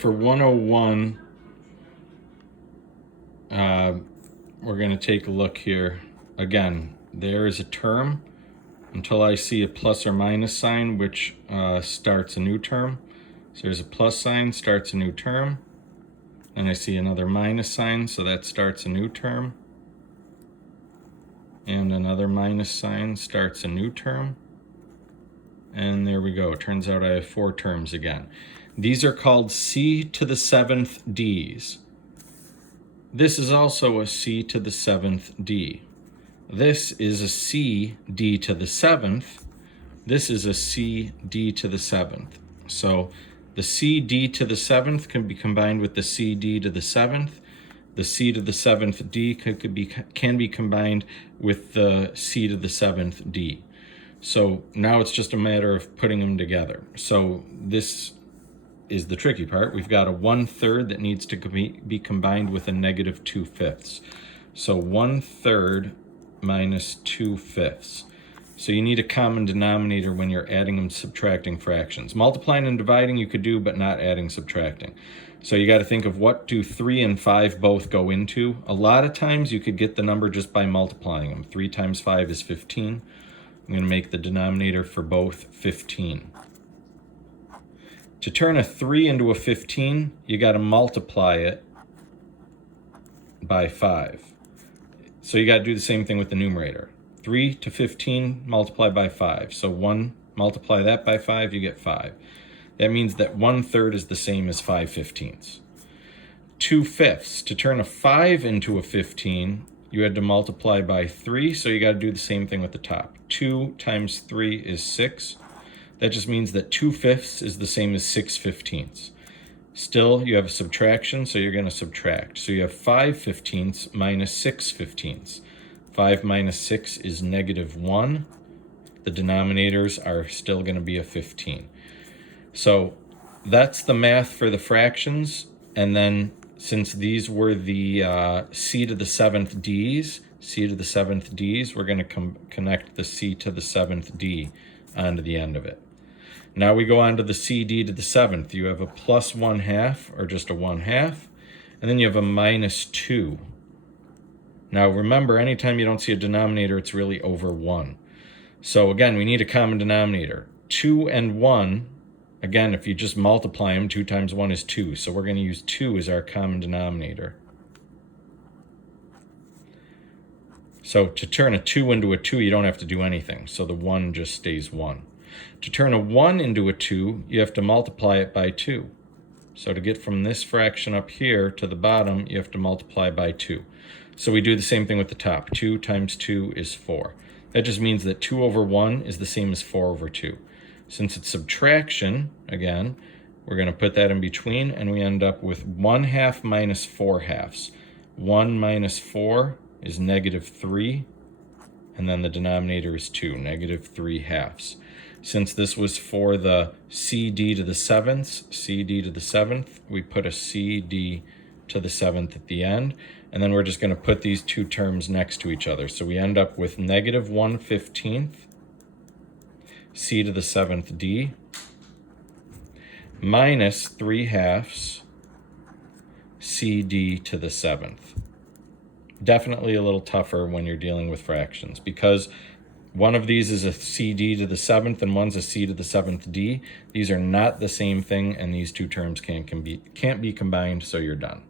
for 101, we're going to take a look here. Again, there is a term until I see a plus or minus sign, which starts a new term. So there's a plus sign, starts a new term. And I see another minus sign, so that starts a new term. And another minus sign starts a new term. And there we go. It turns out I have 4 terms again. These are called c to the 7th d's. This is also a c to the 7th d. This is a c d to the 7th. This is a c d to the 7th. So the c d to the 7th can be combined with the c d to the 7th. The c to the 7th d can be combined with the c to the 7th d. So now it's just a matter of putting them together. So this is the tricky part. We've got a 1/3 that needs to be combined with a negative 2/5. So 1/3 minus 2/5. So you need a common denominator when you're adding and subtracting fractions. Multiplying and dividing you could do, but not adding, subtracting. So you got to think of what do 3 and 5 both go into. A lot of times you could get the number just by multiplying them. 3 times 5 is 15. I'm going to make the denominator for both 15. To turn a 3 into a 15, you got to multiply it by 5. So you got to do the same thing with the numerator. 3 to 15 multiplied by 5. So 1, multiply that by 5, you get 5. That means that 1/3 is the same as 5/15. 2/5. To turn a 5 into a 15, you had to multiply by 3, so you got to do the same thing with the top. 2 times 3 is 6. That just means that 2/5 is the same as 6/15. Still, you have a subtraction, so you're going to subtract. So you have 5/15 minus 6/15. 5 minus 6 is negative 1. The denominators are still going to be a 15. So that's the math for the fractions. And then since these were the c to the 7th d's, we're going to connect the c to the 7th d onto the end of it. Now we go on to the cd to the 7th. You have a plus 1/2 or just a 1/2, and then you have a minus 2. Now remember, anytime you don't see a denominator, it's really over 1. So again, we need a common denominator. 2 and 1, again, if you just multiply them, 2 times 1 is 2. So we're going to use 2 as our common denominator. So to turn a 2 into a 2, you don't have to do anything. So the 1 just stays 1. To turn a 1 into a 2, you have to multiply it by 2. So to get from this fraction up here to the bottom, you have to multiply by 2. So we do the same thing with the top. 2 times 2 is 4. That just means that 2 over 1 is the same as 4 over 2. Since it's subtraction, again, we're going to put that in between, and we end up with 1/2 minus 4/2. 1 minus 4 is negative 3, and then the denominator is 2, negative 3/2. Since this was for the cd to the 7th, we put a cd to the 7th at the end, and then we're just going to put these two terms next to each other. So we end up with negative 1/15 c to the 7th d minus 3/2 cd to the 7th. Definitely a little tougher when you're dealing with fractions, because one of these is a cd to the 7th and one's a c to the 7th d. These are not the same thing, and these two terms can't be combined, so you're done.